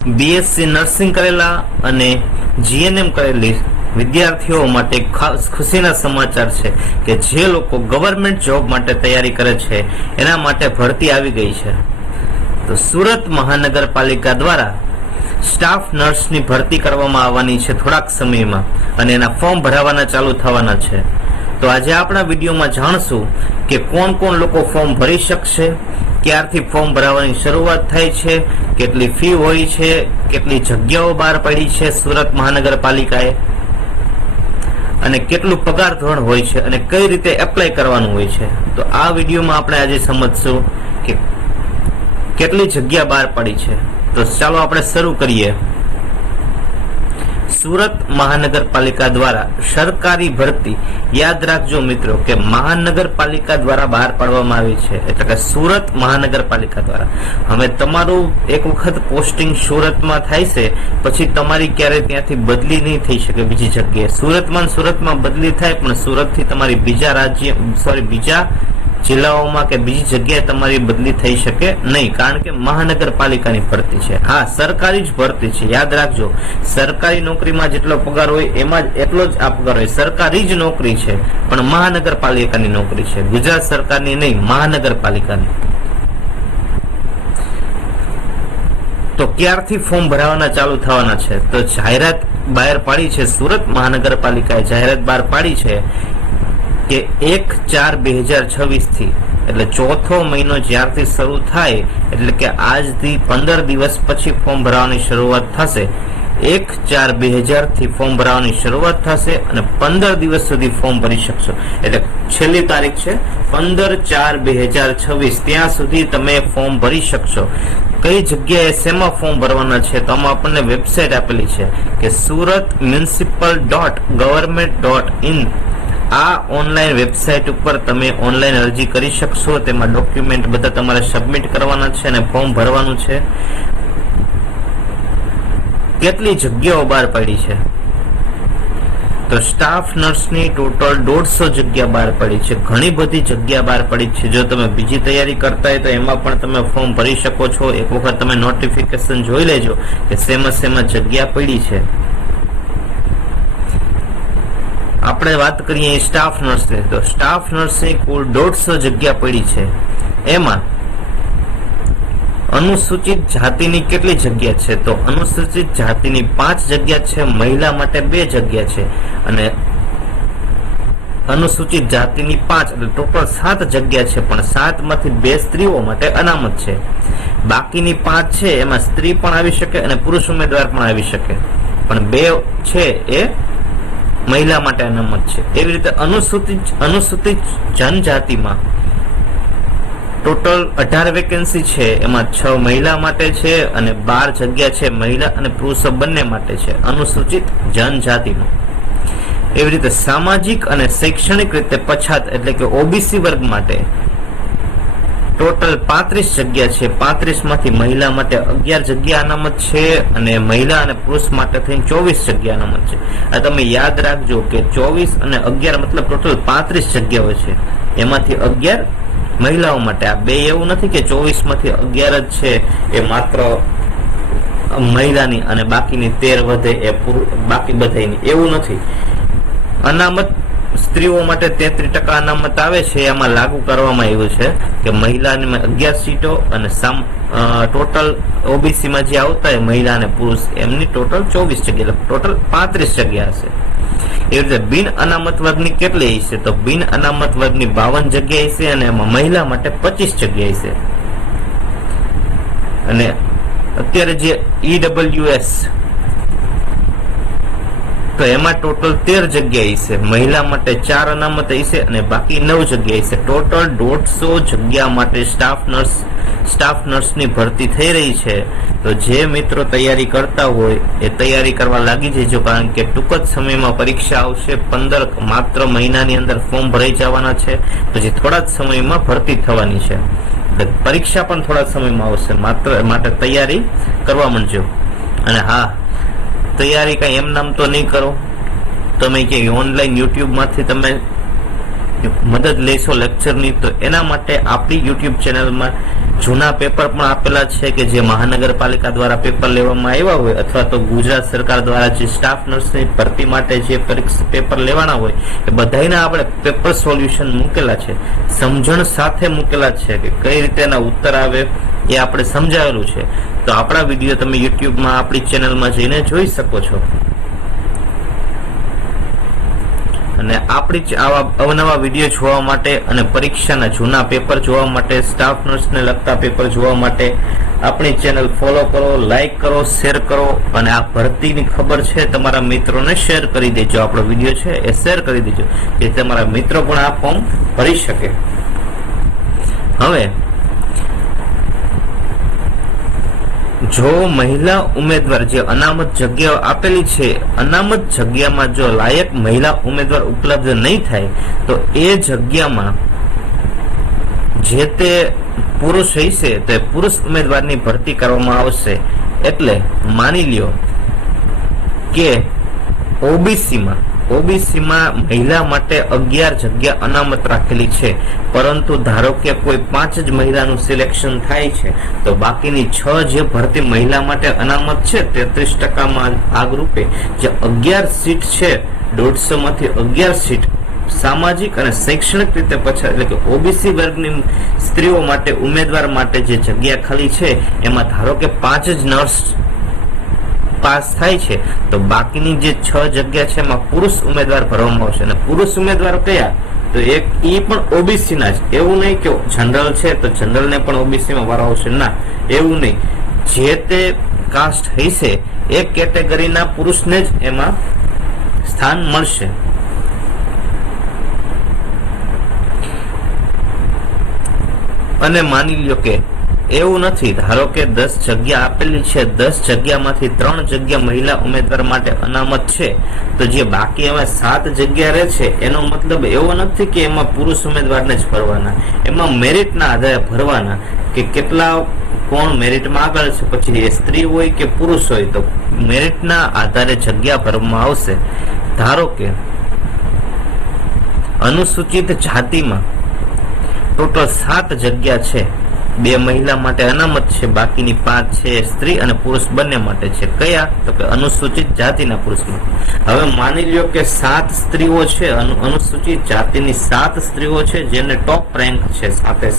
BSc nursing કરેલા અને GNM કરેલી વિદ્યાર્થીઓ માટે ખાસ ખુશીના સમાચાર છે કે જે લોકો ગવર્મેન્ટ જોબ માટે તૈયારી કરે છે એના માટે ભરતી આવી ગઈ છે. તો સુરત મહાનગરપાલિકા દ્વારા સ્ટાફ નર્સની ભરતી કરવામાં આવવાની છે થોડાક સમયમાં અને એના ફોર્મ ભરાવાના ચાલુ થવાના છે. તો આજે આપણા વિડીયોમાં જાણશું કે કોણ કોણ લોકો ફોર્મ ભરી શકશે, ક્યારથી ફોર્મ ભરાવાની શરૂઆત થાય છે, કેટલી ફી હોય છે, કેટલી જગ્યાઓ બહાર પડી છે સુરત મહાનગરપાલિકાએ, અને કેટલું પગાર ધોરણ હોય છે અને કઈ રીતે એપ્લાય કરવાનું હોય છે. તો આ વિડીયોમાં આપણે આજે સમજશું કે કેટલી જગ્યા બહાર પડી છે. તો ચાલો આપણે શરૂ કરીએ. સુરત મહાનગરપાલિકા દ્વારા સરકારી ભરતી, યાદ રાખજો મિત્રો કે મહાનગરપાલિકા દ્વારા બહાર પાડવામાં આવી છે, એટલે કે સુરત મહાનગરપાલિકા દ્વારા. હવે તમારું એક વખત પોસ્ટિંગ સુરતમાં થાય છે પછી તમારી ક્યારે ત્યાંથી બદલી નહીં થઈ શકે બીજી જગ્યાએ. સુરતમાં બદલી થાય પણ સુરતથી તમારી બીજા જિલ્લાઓમાં કે બીજી જગ્યાએ તમારી બદલી થઈ શકે નહીં, કારણ કે મહાનગરપાલિકાની ભરતી છે. હા, સરકારી જ ભરતી છે, યાદ રાખજો. સરકારી નોકરીમાં જેટલો પગાર હોય એમાં જ એટલો જ આ પગાર હોય. સરકારી જ નોકરી છે પણ મહાનગરપાલિકાની નોકરી છે, ગુજરાત સરકારની નહીં, મહાનગરપાલિકાની. તો ક્યારથી ફોર્મ ભરાવાના ચાલુ થવાના છે? તો જાહેરાત બહાર પાડી છે, સુરત મહાનગરપાલિકાએ જાહેરાત બહાર પાડી છે કે 1/4/2026 થી, એટલે ચોથો મહિનો જ્યારથી શરૂ થાય એટલે કે આજથી 15 દિવસ પછી ફોર્મ ભરવાની શરૂઆત થશે. 1/4/2000 થી ફોર્મ ભરવાની શરૂઆત થશે અને 15 દિવસ સુધી ફોર્મ ભરી શકશો. એટલે છેલ્લી તારીખ છે 15/4/2026, ત્યાં સુધી તમે ફોર્મ ભરી શકશો. કઈ જગ્યાએ શેમાં ફોર્મ ભરવાના છે તો આમાં આપણને વેબસાઇટ આપેલી છે કે suratmunicipal.government.in. આ ઓનલાઈન વેબસાઇટ ઉપર તમે ઓનલાઈન અરજી કરી શકશો. તેમાં ડોક્યુમેન્ટ બધા તમારે સબમિટ કરવાના છે અને ફોર્મ ભરવાનું છે. કેટલી જગ્યાઓ બહાર પડી છે? તો સ્ટાફ નર્સની ટોટલ 150 જગ્યા બહાર પડી છે. ઘણી બધી જગ્યા બહાર પડી છે. જો તમે બીજી તૈયારી કરતા હોય તો એમાં પણ તમે ફોર્મ ભરી શકો છો. એક વખત તમે નોટિફિકેશન જોઈ લેજો કે શેમાં જગ્યા પડી છે. આપણે વાત કરીએ સ્ટાફ નર્સની, તો સ્ટાફ નર્સની કુલ 150 જગ્યા પડી છે. એમાં અનુસૂચિત જાતિની કેટલી જગ્યા છે? તો અનુસૂચિત જાતિની 5 જગ્યા છે, મહિલા માટે 2 જગ્યા છે, અને અનુસૂચિત જાતિની 5 એટલે ટોટલ 7 જગ્યા છે, પણ 7 માંથી 2 સ્ત્રીઓ માટે અનામત છે. બાકીની 5 છે એમાં સ્ત્રી પણ આવી શકે અને પુરુષ ઉમેદવાર પણ આવી શકે, પણ 2 છે એ મહિલા માટે અનામત છે. એવી રીતે અનુસૂચિત જનજાતિમાં ટોટલ 18 વેકેન્સી છે, એમાં 6 મહિલા માટે છે અને 12 જગ્યા છે મહિલા અને પુરુષો બંને માટે છે અનુસૂચિત જનજાતિમાં. એવી રીતે સામાજિક અને શૈક્ષણિક રીતે પછાત એટલે કે ઓબીસી વર્ગ માટે ટોટલ 35 જગ્યા છે. 35 માંથી મહિલા માટે 11 જગ્યા અનામત છે અને મહિલા અને પુરુષ માટે થઈને 24 જગ્યા અનામત છે. આ તમે યાદ રાખજો કે 24 અને 11 મતલબ ટોટલ 35 જગ્યાઓ છે, એમાંથી 11 મહિલાઓ માટે. આ બે એવું નથી કે 24 માંથી 11 જ છે એ માત્ર મહિલાની અને બાકીની 13 વધે એ બાકી બધાની, એવું નથી. અનામત સ્ત્રીઓ માટે 33% અનામત આવે છે, એમાં લાગુ કરવામાં આવ્યું છે કે મહિલાની 11 સીટો અને ટોટલ ઓબીસી માં જે આવતા હોય મહિલા અને પુરુષ એમની ટોટલ 24 જગ્યા, ટોટલ 35 જગ્યા હશે. એવી રીતે બિન અનામત વર્ગની કેટલી હશે? તો બિન અનામત વર્ગની 52 જગ્યા હશે અને એમાં મહિલા માટે 25 જગ્યા હશે. અને અત્યારે જે EWS તો એમાં ટોટલ 13 જગ્યા હશે, મહિલા માટે 4 અનામત હશે અને બાકી 9 જગ્યા હશે. ટોટલ 150 જગ્યા માટે સ્ટાફ નર્સની ભરતી થઈ રહી છે. તો જે મિત્રો તૈયારી કરતા હોય એ તૈયારી કરવા લાગી જજો, કારણ કે ટૂંક જ સમયમાં પરીક્ષા આવશે. 15 માત્ર મહિનાની અંદર ફોર્મ ભરાઈ જવાના છે, પછી થોડા જ સમયમાં ભરતી થવાની છે. પરીક્ષા પણ થોડા સમયમાં આવશે, માટે તૈયારી કરવા માંડજો. અને હા, તૈયારી કઈ એમ નામ તો નહીં કરો. તમે કે ઓનલાઈન યુટ્યુબ માંથી તમે મદદ લેશો લેક્ચરની, તો એના માટે આપણી યુટ્યુબ ચેનલમાં જૂના પેપર પણ આપેલા છે કે જે મહાનગરપાલિકા દ્વારા પેપર લેવામાં આવ્યા હોય અથવા તો ગુજરાત સરકાર દ્વારા જે સ્ટાફ નર્સની ભરતી માટે જે પેપર લેવાના હોય એ બધાના આપણે પેપર સોલ્યુશન મૂકેલા છે, સમજણ સાથે મૂકેલા છે કે કઈ રીતે એના ઉત્તર આવે એ આપણે સમજાવેલું છે. તો આપણા વિડીયો તમે યુટ્યુબમાં આપણી ચેનલમાં જઈને જોઈ શકો છો. અને આપણી આવા અવનવા વિડીયો જોવા માટે અને પરીક્ષાના જૂના પેપર જોવા માટે, સ્ટાફ નર્સને લગતા પેપર જોવા માટે આપણી ચેનલ ફોલો કરો, લાઈક કરો, શેર કરો અને આ ભરતીની ખબર છે તમારા મિત્રોને શેર કરી દેજો. આપણો વિડીયો છે એ શેર કરી દેજો કે તમારા મિત્રો પણ આ ફોર્મ ભરી શકે. હવે જો મહિલા ઉમેદવાર જે અનામત જગ્યાઓ આપેલી છે, અનામત જગ્યામાં જો લાયક મહિલા ઉમેદવાર ઉપલબ્ધ નહીં થાય તો એ જગ્યામાં જે તે પુરુષ હશે તો પુરુષ ઉમેદવારની ભરતી કરવામાં આવશે. એટલે માની લ્યો કે ઓબીસીમાં મહિલા માટે 11 જગ્યા અનામત રાખેલી છે, પરંતુ ધારો કે કોઈ 5 જ મહિલાનું સિલેક્શન થાય છે તો બાકીની 6 જે ભરતી મહિલા માટે અનામત છે 33% ભાગરૂપે જે 11 સીટ છે, 150 માંથી 11 સીટ સામાજિક અને શૈક્ષણિક રીતે પછાત એટલે કે ઓબીસી વર્ગની સ્ત્રીઓ માટે ઉમેદવાર માટે જે જગ્યા ખાલી છે એમાં ધારો કે 5 જ નર્સ પાસ થાય છે તો બાકીની જે 6 જગ્યા છે એમાં પુરુષ ઉમેદવાર ભરવામાં આવશે. અને પુરુષ ઉમેદવાર કયા? તો એક ઈ પણ ઓબીસી ના જ. એવું નહીં કે જનરલ છે તો જનરલ ને પણ ઓબીસી માં વારો આવશે, ના એવું નહીં. જે તે કાસ્ટ હશે એ કેટેગરીના પુરુષને જ એમાં સ્થાન મળશે. અને માની લ્યો કે એવું નથી, ધારો કે 10 જગ્યા આપેલી છે, 10 જગ્યામાંથી 3 જગ્યા મહિલા ઉમેદવાર માટે અનામત છે તો જે બાકી એમાં 7 જગ્યા રહે છે એનો મતલબ એવો નથી કે એમાં પુરુષ ઉમેદવારને જ ભરવાના, એમાં મેરિટના આધારે ભરવાના કે કેટલા કોણ મેરિટમાં આગળ છે. પછી એ સ્ત્રી હોય કે પુરુષ હોય તો મેરિટના આધારે જગ્યા ભરવામાં આવશે. ધારો કે અનુસૂચિત જાતિમાં ટોટલ 7 જગ્યા છે, 2 મહિલા માટે અનામત છે, બાકીની 5 છે સ્ત્રી અને પુરુષ બંને માટે છે. કયા? તો કે અનુસૂચિત જાતિના પુરુષમાં. હવે માની લ્યો કે 7 સ્ત્રીઓ છે, અનુસૂચિત જાતિની 7 સ્ત્રીઓ છે જેને ટોપ રેન્ક છે સાથે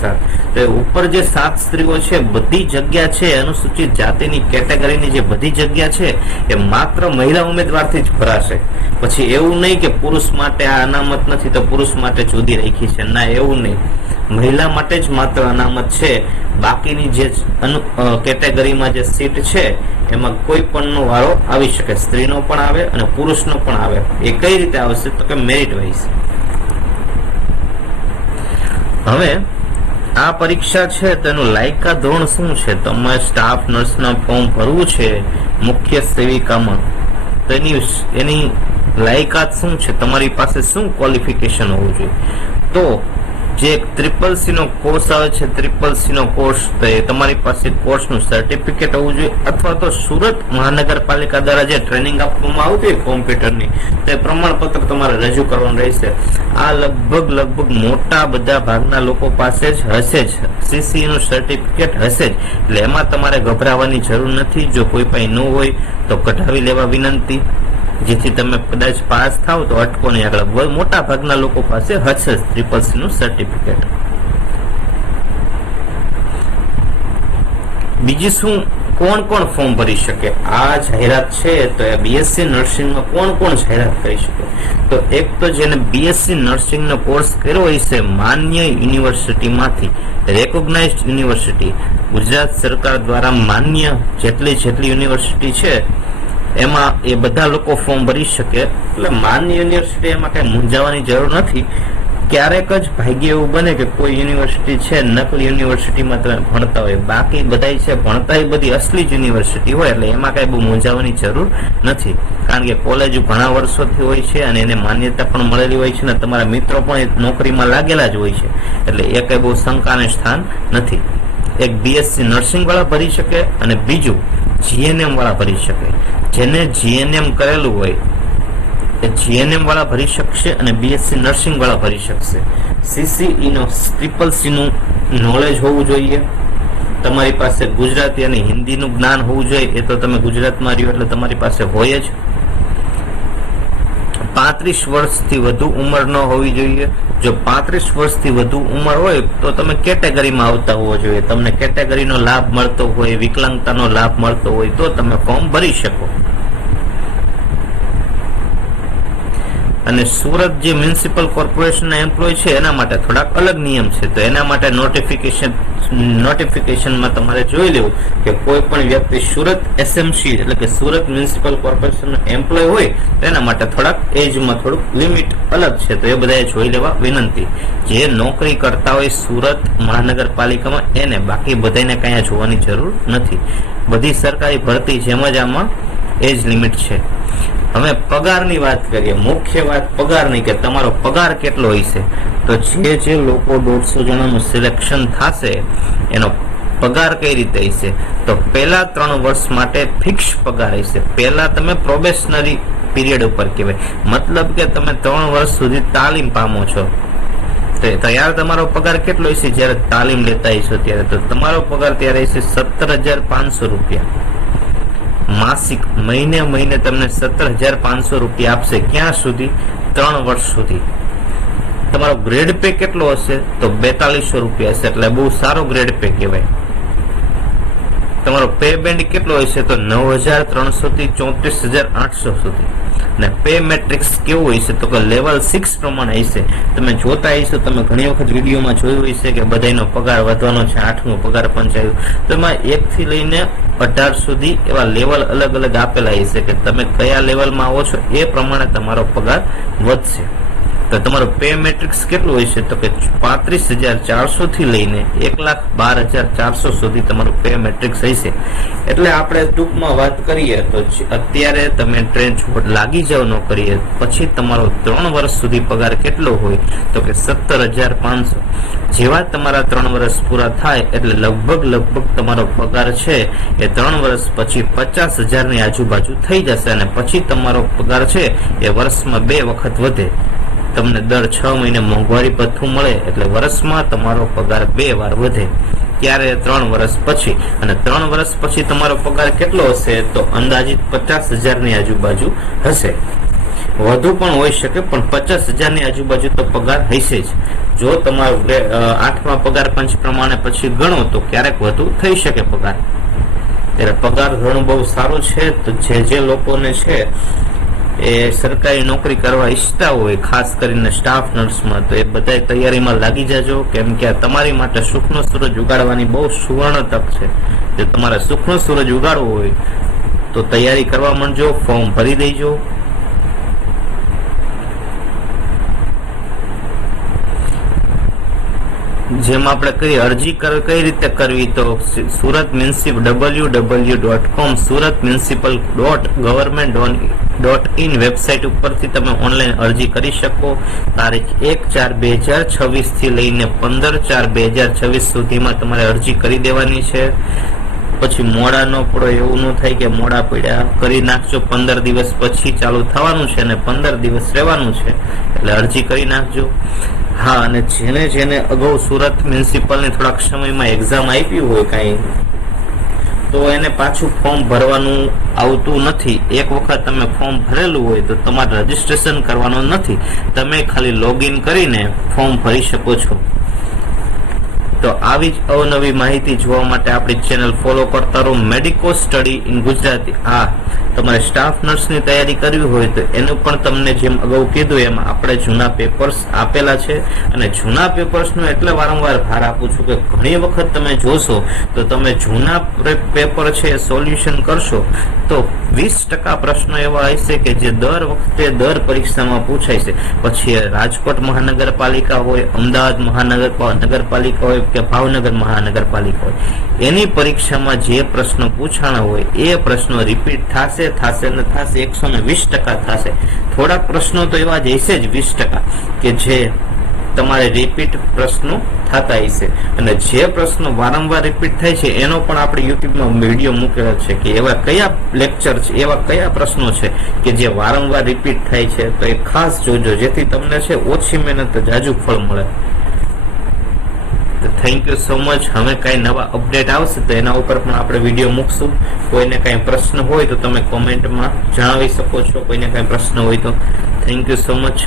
તો ઉપર જે 7 સ્ત્રીઓ છે બધી જગ્યા છે અનુસૂચિત જાતિની કેટેગરીની જે બધી જગ્યા છે એ માત્ર મહિલા ઉમેદવારથી જ ભરાશે. પછી એવું નહીં કે પુરુષ માટે આ અનામત નથી તો પુરુષ માટે જુદી રાખી છે, ના એવું નહીં. મહિલા માટે જ માત્ર અનામત છે, બાકીની જે કેટેગરીમાં જે સીટ છે એમાં કોઈ પણનો વારો આવી શકે, સ્ત્રીનો પણ આવે અને પુરુષનો પણ આવે. એ કઈ રીતે આવશે? તો કે મેરિટ વાઇઝ. હવે આ પરીક્ષા છે તેનું લાયકાત ધોરણ શું છે? તમારે સ્ટાફ નર્સના ફોર્મ ભરવું છે મુખ્ય સેવિકામાં તો એની લાયકાત શું છે? તમારી પાસે શું ક્વોલિફિકેશન હોવું જોઈએ? તો જે CCC નો કોર્સ આવે છે, CCC નો કોર્સ તો એ તમારી પાસે કોર્સનું સર્ટિફિકેટ હોવું જોઈએ અથવા તો સુરત મહાનગરપાલિકા દ્વારા જે ટ્રેનિંગ આપવામાં આવતી હોય કોમ્પ્યુટરની તે પ્રમાણપત્ર તમારે રજૂ કરવાનું રહેશે. આ લગભગ મોટા બધા ભાગના લોકો પાસે જ હશે જ, CC નું સર્ટિફિકેટ હશે જ, એટલે એમાં તમારે ગભરાવાની જરૂર નથી. જો કોઈ પાસે ન હોય તો કઢાવી લેવા વિનંતી, જેથી તમે કદાચ પાસ થાવ તો અટકો નહીં આગળ. મોટા ભાગના લોકો પાસે હશે CCC નું સર્ટિફિકેટ. બીજું શું, કોણ ફોર્મ ભરી શકે? આ જાહેરાત છે તો BSc નર્સિંગમાં કોણ જાહેરાત કરી શકે? તો એક તો જેને BSc નર્સિંગનો કોર્સ કર્યો હોય છે માન્ય યુનિવર્સિટીમાંથી, રેકોગ્નાઇઝડ યુનિવર્સિટી, ગુજરાત સરકાર દ્વારા માન્ય જેટલી યુનિવર્સિટી છે એમાં એ બધા લોકો ફોર્મ ભરી શકે. એટલે માન્ય યુનિવર્સિટી એમાં કઈ મૂંઝાવાની જરૂર નથી. ક્યારેક જ ભાગ્ય એવું બને કે કોઈ યુનિવર્સિટી છે નકલી યુનિવર્સિટીમાં તમે ભણતા હોય, બાકી બધા છે ભણતા એ બધી અસલી જ યુનિવર્સિટી હોય, એટલે એમાં કઈ બહુ મૂંઝાવાની જરૂર નથી. કારણ કે કોલેજ ઘણા વર્ષોથી હોય છે અને એને માન્યતા પણ મળેલી હોય છે ને તમારા મિત્રો પણ નોકરીમાં લાગેલા જ હોય છે, એટલે એ કઈ બહુ શંકાને સ્થાન નથી. એક BSc નર્સિંગ વાળા ભરી શકે અને બીજું GNM વાળા ભરી શકે. જેને GNM કરેલું હોય એ GNM વાળા ભરી શકશે અને BSc નર્સિંગ વાળા ભરી શકશે. CCC નું નોલેજ હોવું જોઈએ તમારી પાસે ગુજરાતી અને હિન્દીનું જ્ઞાન હોવું જોઈએ. એ તો તમે ગુજરાતમાં રહ્યો એટલે તમારી પાસે હોય જ. 35 વર્ષથી વધુ ઉંમર ન હોવી જોઈએ. જો 35 વર્ષથી વધુ ઉંમર હોય તો તમે કેટેગરીમાં આવતા હોવો જોઈએ. તમને કેટેગરીનો લાભ મળતો હોય, વિકલાંગતાનો લાભ મળતો હોય તો તમે ફોર્મ ભરી શકો. અને સુરત જે મ્યુનિસિપલ કોર્પોરેશનના એમ્પ્લોય છે એના માટે થોડાક અલગ નિયમ છે. તો એના માટે નોટિફિકેશનમાં તમારે જોઈ લેવું કે કોઈ પણ વ્યક્તિ સુરત એસએમસી એટલે કે સુરત મ્યુનિસિપલ કોર્પોરેશનનો એમ્પ્લોય હોય તો એના માટે થોડાક એજમાં થોડુંક લિમિટ અલગ છે. તો એ બધાએ જોઈ લેવા વિનંતી. જે નોકરી કરતા હોય સુરત મહાનગરપાલિકામાં એને, બાકી બધાને કઈ જોવાની જરૂર નથી. બધી સરકારી ભરતી જેમ જ આમાં એજ લિમિટ છે. હવે પગારની વાત કરીએ. મુખ્ય વાત પગારની, કે તમારો પગાર કેટલો હશે. તો જે લોકો 150 જણાનું સિલેક્શન થશે એનો પગાર કઈ રીતે હશે. તો પહેલા 3 વર્ષ માટે ફિક્સ પગાર હશે. પહેલા તમે પ્રોબેશનરી પીરિયડ ઉપર કહેવાય, મતલબ કે તમે 3 વર્ષ સુધી તાલીમ પામો છો. તૈયાર તમારો પગાર કેટલો હશે જયારે તાલીમ લેતા હશો ત્યારે? તો તમારો પગાર ત્યારે હશે 17,500 રૂપિયા માસિક. મહિને તમને 17,500 રૂપિયા આપશે. ક્યાં સુધી? 3 વર્ષ સુધી. તમારો ગ્રેડ પે કેટલો હશે? તો 4200 રૂપિયા હશે. એટલે બહુ સારો ગ્રેડ પે કહેવાય. તમારો પે બેન્ડ કેટલો હશે? તો 9,300 થી 34,800 સુધી. અને પે મેટ્રિક્સ કેવું હશે? તો કે લેવલ 6 પ્રમાણે હશે. તમે જોતા હશો, તમે ઘણી વખત વિડીયોમાં જોયું હશે કે બધાનો પગાર વધવાનો છે, 8મો પગાર પંચ આવ્યું. તો એમાં 1 થી લઈને 18 સુધી એવા લેવલ અલગ અલગ આપેલા હશે કે તમે કયા લેવલમાં આવો છો એ પ્રમાણે તમારો પગાર વધશે. તો તમારો પે મેટ્રિક્સ કેટલું હશે? તો કે 35,400 થી લઈને 1,12,400 સુધી તમારું પે મેટ્રિક્સ હશે. એટલે આપણે ટૂંકમાં વાત કરીએ તો અત્યારે તમે ટ્રેન લાગી જાવ નોકરીએ, પછી તમારો 3 વર્ષ સુધી પગાર કેટલો હોય? તો કે 17,500. જેવા તમારા 3 વર્ષ પૂરા થાય એટલે લગભગ તમારો પગાર છે એ 3 વર્ષ પછી 50,000 ની આજુબાજુ થઈ જશે. અને પછી તમારો પગાર છે એ વર્ષમાં 2 વખત વધે. તમને દર 6 મહિને મોંઘવારી ભથ્થું મળે એટલે વર્ષમાં તમારો પગાર 2 વાર વધે. ત્યારે 3 વર્ષ પછી. અને 3 વર્ષ પછી તમારો પગાર કેટલો હશે? તો અંદાજિત 50,000 ની આજુબાજુ હશે. વધુ પણ હોઈ શકે, પણ 50,000 ની આજુબાજુ તો પગાર હશે જ. જો તમારો 8મા પગાર પંચ પ્રમાણે પછી ગણો તો ક્યારેક વધુ થઈ શકે પગાર. ત્યારે પગાર ધોરણ બહુ સારું છે. તો જે લોકોને છે એ સરકારી નોકરી કરવા ઈચ્છતા હોય, ખાસ કરીને સ્ટાફ નર્સમાં, તો એ બધા તૈયારીમાં લાગી જાજો. કેમ કે તમારી માટે સુખનો સૂરજ ઉગાડવાની બહુ સુવર્ણ તક છે. જો તમારે સુખનો સૂરજ ઉગાડવો હોય તો તૈયારી કરવા માંડજો, ફોર્મ ભરી દેજો. જેમ આપણે કહીએ અરજી કઈ રીતે કરવી, તો Surat municipal www.com suratmunicipal.government.in website ઉપરથી તમે ઓનલાઈન અરજી કરી શકો. તારીખ 1/4/2026 થી લઈને 15/4/2026 સુધીમાં તમારે અરજી કરી દેવાની છે. પછી મોડા ન પડો એવું ન થાય કે મોડા પડ્યા, કરી નાખજો. 15 દિવસ પછી ચાલુ થવાનું છે અને 15 દિવસ રહેવાનું છે, એટલે અરજી કરી નાખજો. હા, અને જેને અગાઉ સુરત મ્યુનિસિપલની થોડાક સમયમાં એક્ઝામ આપી હોય કાંઈ, તો એને પાછું ફોર્મ ભરવાનું આવતું નથી. એક વખત તમે ફોર્મ ભરેલું હોય તો તમારે રજીસ્ટ્રેશન કરવાનું નથી. તમે ખાલી લોગિન કરીને ફોર્મ ભરી શકો છો. તો આવી જ અવનવી માહિતી જોવા માટે આપણી ચેનલ ફોલો કરતા રહો. Medico study in Gujarati. તમારે સ્ટાફ નર્સની તૈયારી કરવી હોય તો એનું પણ તમને જેમ અગાઉ કીધું એમાં આપણે જૂના પેપર્સ આપેલા છે. અને જૂના પેપર્સનો એટલે વારંવાર ભાર આપું છું કે ઘણી વખત તમે જોશો તો તમે જૂના પેપર છે એ સોલ્યુશન કરશો તો 20% પ્રશ્નો એવા હશે કે જે દર વખતે દર પરીક્ષામાં પૂછાય છે. પછી રાજકોટ મહાનગરપાલિકા હોય, અમદાવાદ મહાનગરપાલિકા હોય કે ભાવનગર મહાનગરપાલિકા હોય, એની પરીક્ષામાં જે પ્રશ્નો પૂછાણા હોય એ પ્રશ્નો રિપીટ થશે ને થશે. 120% થશે. થોડાક પ્રશ્નો તો એવા જ હશે જ 20% કે જે તમારે રિપીટ પ્રશ્નો થતા હશે. અને જે પ્રશ્નો વારંવાર રિપીટ થાય છે એનો પણ આપણે યુટ્યુબમાં વિડીયો મૂકેલો છે કે એવા કયા લેક્ચર છે, એવા કયા પ્રશ્નો છે કે જે વારંવાર રિપીટ થાય છે. તો એ ખાસ જોજો, જેથી તમને છે ઓછી મહેનત જાજુ ફળ મળે. Thank you so much. હવે કઈ નવા અપડેટ આવશે તો એના ઉપર પણ આપણે વિડીયો મૂકશું. કોઈને કઈ પ્રશ્ન હોય તો તમે કોમેન્ટમાં જણાવી શકો છો. કોઈને કઈ પ્રશ્ન હોય તો થેન્ક યુ સો મચ.